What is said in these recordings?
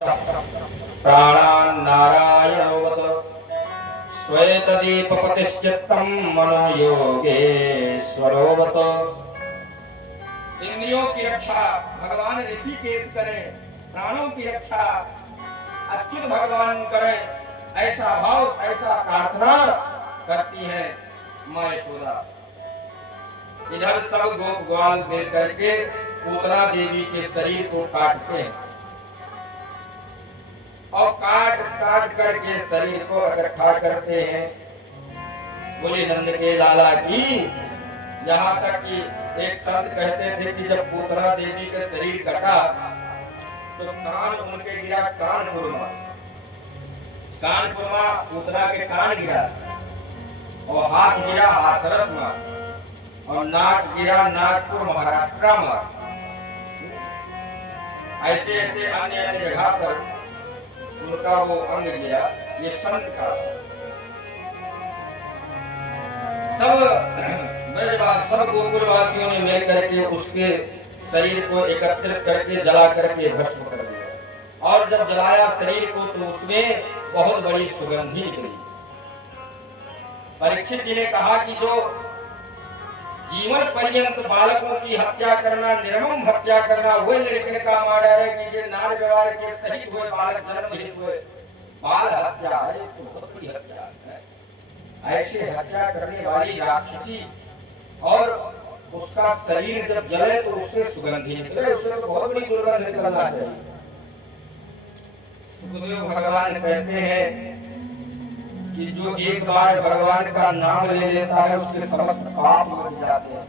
प्राणान् नारायणोऽवत श्वेतदीपपतिश्चित्तं मनोयोगेश्वरोऽवत। इंद्रियों की रक्षा भगवान ऋषिकेश करें, प्राणों की रक्षा अच्युत भगवान करें, ऐसा भाव ऐसा प्रार्थना करती है मां यशोदा। इधर सब गोप ग्वाल मिल करके पूतना देवी के शरीर को काटते हैं और काट काट करके शरीर को इकट्ठा करते हैं। बोले नंद के लाला की। यहाँ तक कि एक संत कहते थे कि जब पूतना देवी का शरीर कटा तो कान उनके गिरा कानपुर में, पूतना के कान गिरा और हाथ गिरा हाथरस में और नाक गिरा नागपुर महाराष्ट्र में। ऐसे ऐसे अन्य अन्य जगह पर उनका वो अंग गिरा। ये संत का सब गोकुलवासियों ने मिल करके उसके शरीर को एकत्रित करके जला करके भस्म कर दिया। और जब जलाया शरीर को तो उसमें बहुत बड़ी सुगंधी निकली। परीक्षित जी ने कहा कि जो जीवन पर्यंत बालकों की हत्या करना, निर्मम हत्या करना, वह लड़के का मर्डर है कि ये नार व्यवहार के शहीद हुए बालक जन्म हुए बाल हत्या है, तो बहुत बड़ी हत्या है। ऐसे हत्या करने वाली राक्षसी और उसका शरीर जब जले तो उससे सुगंधी निकले, उससे तो बहुत बड़ी दुर्गंध निकलना चाहिए। सुखदेव भगवान कहते हैं कि जो एक बार भगवान का नाम ले लेता है उसके समस्त पाप मिट जाते हैं।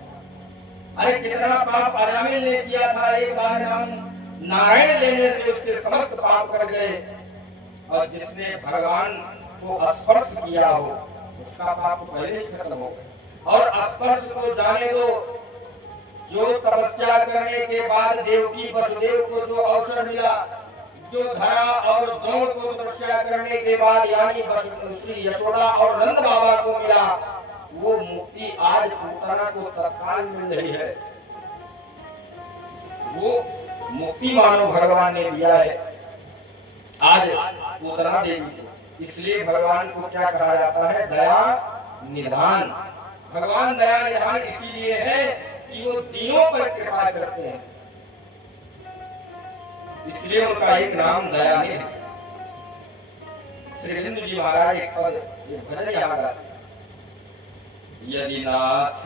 अरे कितना पाप आरामी ने किया था, एक बार नाम नारायण लेने से उसके समस्त पाप कर गए। और जिसने भगवान को स्पर्श किया हो उसका पाप पहले ही खत्म हो गया। और स्पर्श को जाने दो, जो तपस्या करने के बाद देवकी वसुदेव को जो अवसर मिला, जो धरा और द्रोण को तपस्या करने के बाद यानी श्री यशोदा और नंद बाबा को मिला, वो मुक्ति आज पूतना को तत्काल मिल रही है। वो मुक्ति मानो भगवान ने दिया है आज पूतना देवी को। इसलिए भगवान को क्या कहा जाता है? दया निधान। भगवान दया निधान इसीलिए है कि वो तीनों पर कृपा करते हैं, इसलिए उनका एक नाम दयानिधि है। श्री हिंदू जी महाराज एक पद ये भजन याद आता है। यदि नाथ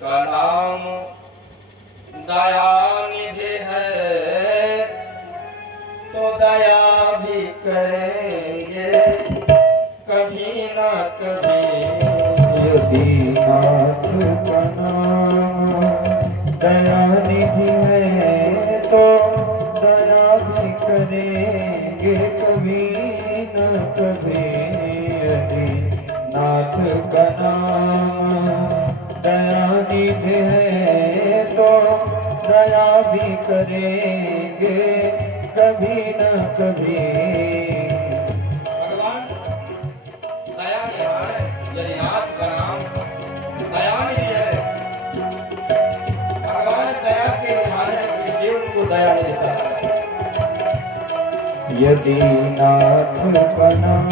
का नाम दयानिधि है तो दया भी करेंगे कभी ना कभी। यदि नाथ का नाम दयानिधि है तो दया भी करेंगे कभी न कभी। यदि नाथ का नाम दयानिधि है तो दया भी करेंगे कभी न कभी। भगवान दया निधान है। यदि नाथ का नाम दयानिधि है, भगवान दया के निधान है, इसलिए उनको दया देता है। यदि नाथ का नाम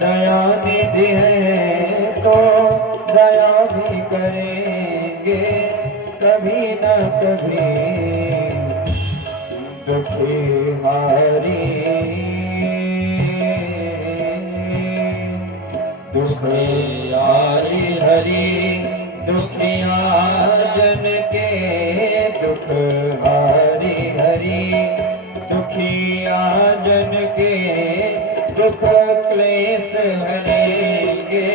दयानिधि है तो दया भी करेंगे कभी न कभी। दुखी हारी दुखियारी हरि दुखिया जन के दुख हारी हरि दुखिया जन के दुख क्लेश हरेंगे